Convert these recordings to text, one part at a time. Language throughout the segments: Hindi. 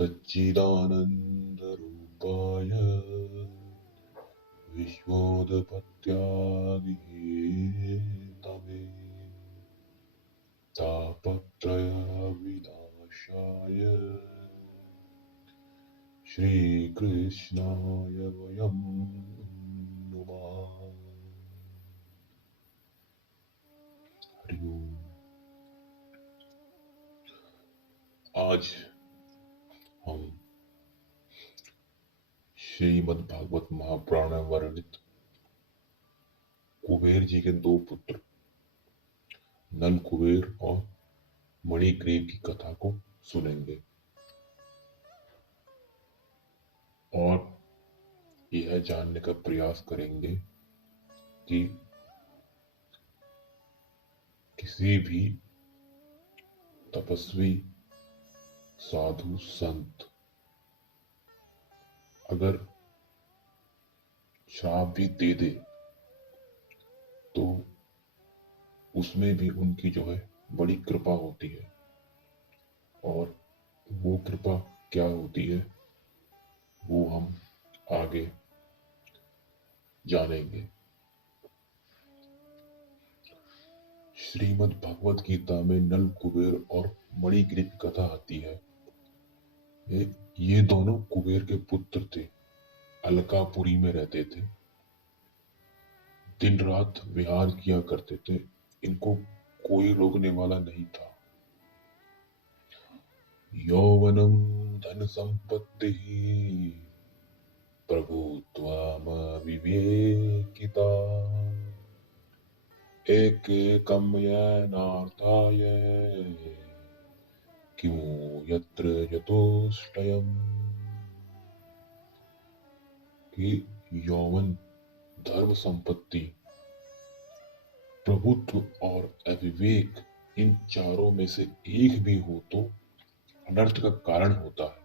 सच्चिदानन्दरूपाय विश्वोत्पत्त्यादिहेतवे तापत्रयविनाशाय श्रीकृष्णाय वयं नुमः। हरि ओम। आज हम श्रीमद् भागवत महापुराण में वर्णित कुबेर जी के दो पुत्र नल कुबेर और मणिग्रीव की कथा को सुनेंगे और यह जानने का प्रयास करेंगे कि किसी भी तपस्वी साधु संत अगर श्राप भी दे दे तो उसमें भी उनकी जो है बड़ी कृपा होती है और वो कृपा क्या होती है वो हम आगे जानेंगे। श्रीमद् भगवत गीता में नल कुबेर और मणिग्रीव की कथा आती है। ये दोनों कुबेर के पुत्र थे, अलकापुरी में रहते थे, दिन रात विहार किया करते थे, इनको कोई रोकने वाला नहीं था। यौवनम धन संपत्ति प्रभुत्वम विवेकिता एकैकं येनार्थाय किमु यत्र यतोष्टयम्। कि यौवन, धर्म संपत्ति, प्रभुत्व और अविवेक, इन चारों में से एक भी हो तो अनर्थ का कारण होता है,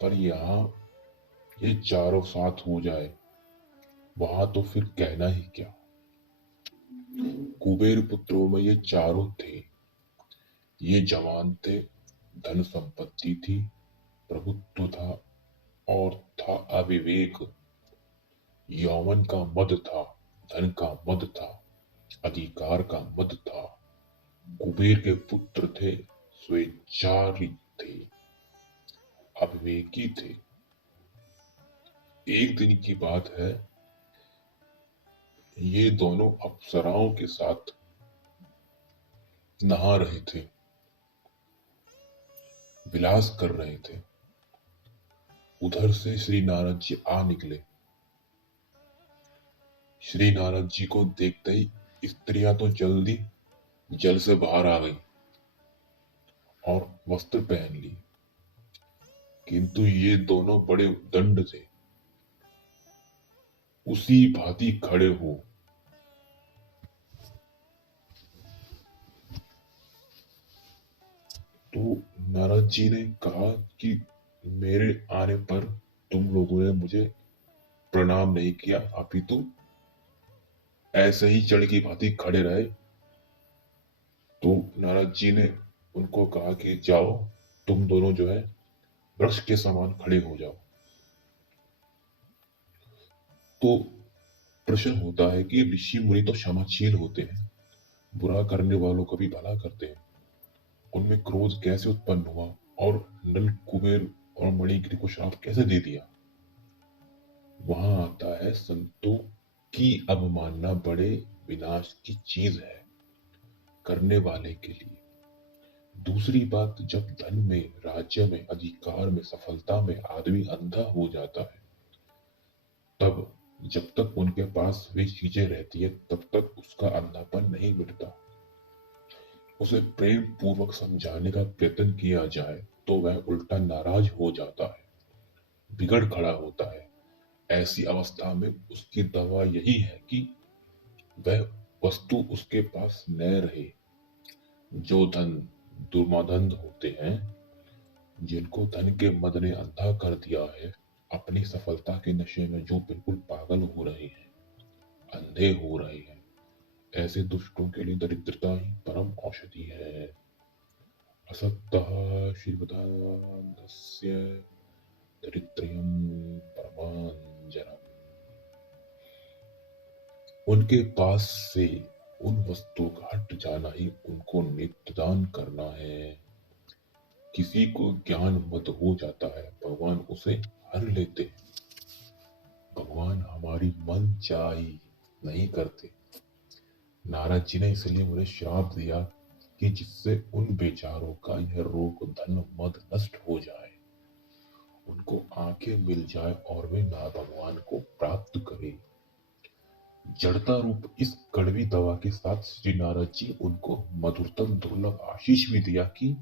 पर यहाँ ये चारों साथ हो जाए वहां तो फिर कहना ही क्या। कुबेर पुत्रों में ये चारों थे। ये जवान थे, धन संपत्ति थी, प्रभुत्व था और था अविवेक। यौवन का मद था, धन का मद था, अधिकार का मद था। कुबेर के पुत्र थे, स्वेच्छाचारी थे, अविवेकी थे। एक दिन की बात है, ये दोनों अप्सराओं के साथ नहा रहे थे, विलास कर रहे थे। उधर से श्री नारद जी आ निकले। श्री नारद जी को देखते ही स्त्रियां तो जल्दी जल से बाहर आ गई और वस्त्र पहन ली, किंतु ये दोनों बड़े दंड थे, उसी भांति खड़े हो। तो नारद जी ने कहा कि मेरे आने पर तुम लोगों ने मुझे प्रणाम नहीं किया, अपितु ऐसे ही जड़ की भांति खड़े रहे। तो नारद जी ने उनको कहा कि जाओ, तुम दोनों जो है वृक्ष के समान खड़े हो जाओ। तो प्रश्न होता है कि ऋषि मुनि तो क्षमाशील होते हैं, बुरा करने वालों का भी भला करते हैं, उनमें क्रोध कैसे उत्पन्न हुआ और नल कुबेर और मणिग्रीव को श्राप कैसे दे दिया। वहां आता है, संतों की अवमानना बड़े विनाश की चीज है करने वाले के लिए। दूसरी बात, जब धन में, राज्य में, अधिकार में, सफलता में आदमी अंधा हो जाता है, तब जब तक उनके पास वे चीजें रहती है तब तक उसका अंधापन नहीं मिटता। उसे प्रेम पूर्वक समझाने का प्रयत्न किया जाए तो वह उल्टा नाराज हो जाता है, बिगड़ खड़ा होता है। ऐसी अवस्था में उसकी दवा यही है कि वह वस्तु उसके पास न रहे। जो धन दुर्मदंध होते हैं, जिनको धन के मद ने अंधा कर दिया है, अपनी सफलता के नशे में जो बिल्कुल पागल हो रहे हैं, अंधे हो रहे हैं, ऐसे दुष्टों के लिए दरिद्रता ही परम औषधि है। असक्तः श्रीमदानन्दस्य दरिद्रयं परमाञ्जनम्। उनके पास से उन वस्तुओं का हट जाना ही उनको नेत्रदान करना है। किसी को ज्ञान मद हो जाता है, भगवान उसे हर लेते हैं। भगवान हमारी मनचाही नहीं करते। नारद जी ने इसलिए मुझे श्राप दिया कि जिससे उन बेचारों का यह रोग धन मद नष्ट हो जाए, उनको आंखें मिल जाए और वे ना भगवान को प्राप्त करें। जड़ता रूप इस कड़वी दवा के साथ श्री नारद जी उनको मधुरतम दुर्लभ आशीष भी दिया कि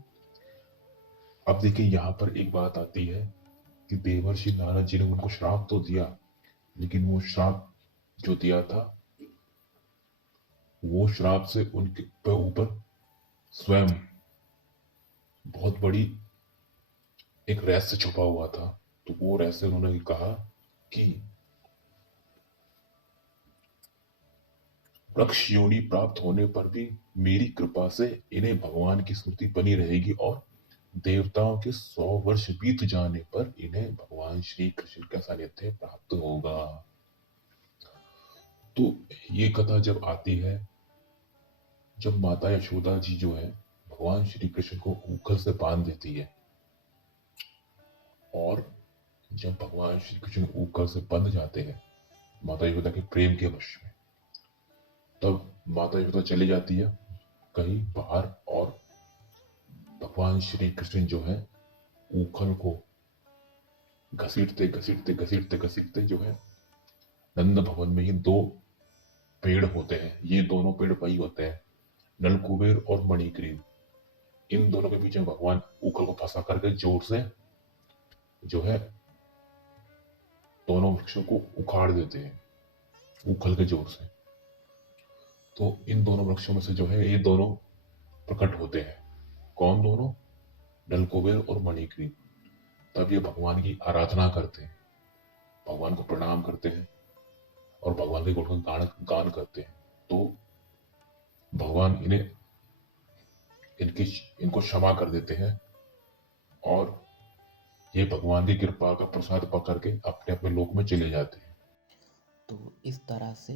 अब देखिए यहाँ पर एक बात आती है कि देवर्षि नारद जी ने उनको श्राप तो दिया, लेकिन वो श्राप जो दिया था, वो श्राप से उनके ऊपर स्वयं बहुत बड़ी एक रहस्य छुपा हुआ था। तो वो रहस्य उन्होंने कहा कि वृक्ष योनि प्राप्त होने पर भी मेरी कृपा से इन्हें भगवान की स्मृति बनी रहेगी और देवताओं के 100 वर्ष बीत जाने पर इन्हें भगवान श्री कृष्ण का सानिध्य प्राप्त होगा। तो ये कथा जब आती है, जब माता यशोदा जी जो है भगवान श्री कृष्ण को ऊखल से बांध देती है, और जब भगवान श्री कृष्ण ऊखल से बंध जाते हैं माता यशोदा के प्रेम के वश में, तब माता यशोदा चली जाती है कहीं बाहर, और भगवान श्री कृष्ण जो है ऊखल को घसीटते घसीटते घसीटते घसीटते जो है नंद भवन में ही दो पेड़ होते हैं, ये दोनों पेड़ वही होते हैं, नलकुबेर और मणिग्रीव। इन दोनों के बीच में भगवान ऊखल को फंसा करके जोर से जो है दोनों वृक्षों को उखाड़ देते हैं ऊखल के जोर से। तो इन दोनों वृक्षों में से जो है ये दोनों प्रकट होते हैं। कौन दोनों? नलकुबेर और मणिग्रीव। तब ये भगवान की आराधना करते हैं, भगवान को प्रणाम करते हैं और भगवान के गुण का गान करते हैं। तो भगवान इन्हें इनकी इनको क्षमा कर देते हैं और ये भगवान की कृपा का प्रसाद पकड़ के अपने अपने लोक में चले जाते हैं। तो इस तरह से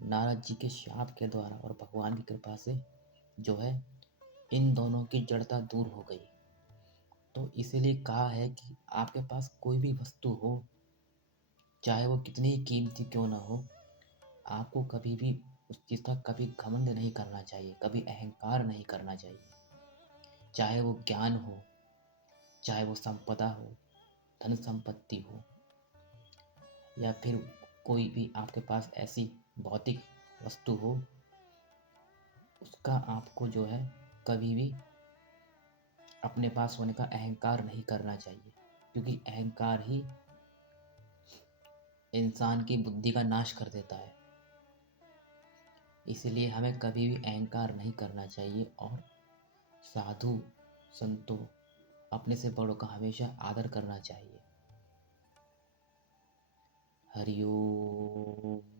नारद जी के शाप के द्वारा और भगवान की कृपा से जो है इन दोनों की जड़ता दूर हो गई। तो इसीलिए कहा है कि आपके पास कोई भी वस्तु हो, चाहे वो कितनी ही कीमती क्यों ना हो, आपको कभी भी उस चीज़ का कभी घमंड नहीं करना चाहिए, कभी अहंकार नहीं करना चाहिए। चाहे वो ज्ञान हो, चाहे वो संपदा हो, धन संपत्ति हो, या फिर कोई भी आपके पास ऐसी भौतिक वस्तु हो, उसका आपको जो है कभी भी अपने पास होने का अहंकार नहीं करना चाहिए, क्योंकि अहंकार ही इंसान की बुद्धि का नाश कर देता है। इसलिए हमें कभी भी अहंकार नहीं करना चाहिए और साधु संतों अपने से बड़ों का हमेशा आदर करना चाहिए। हरि ओम।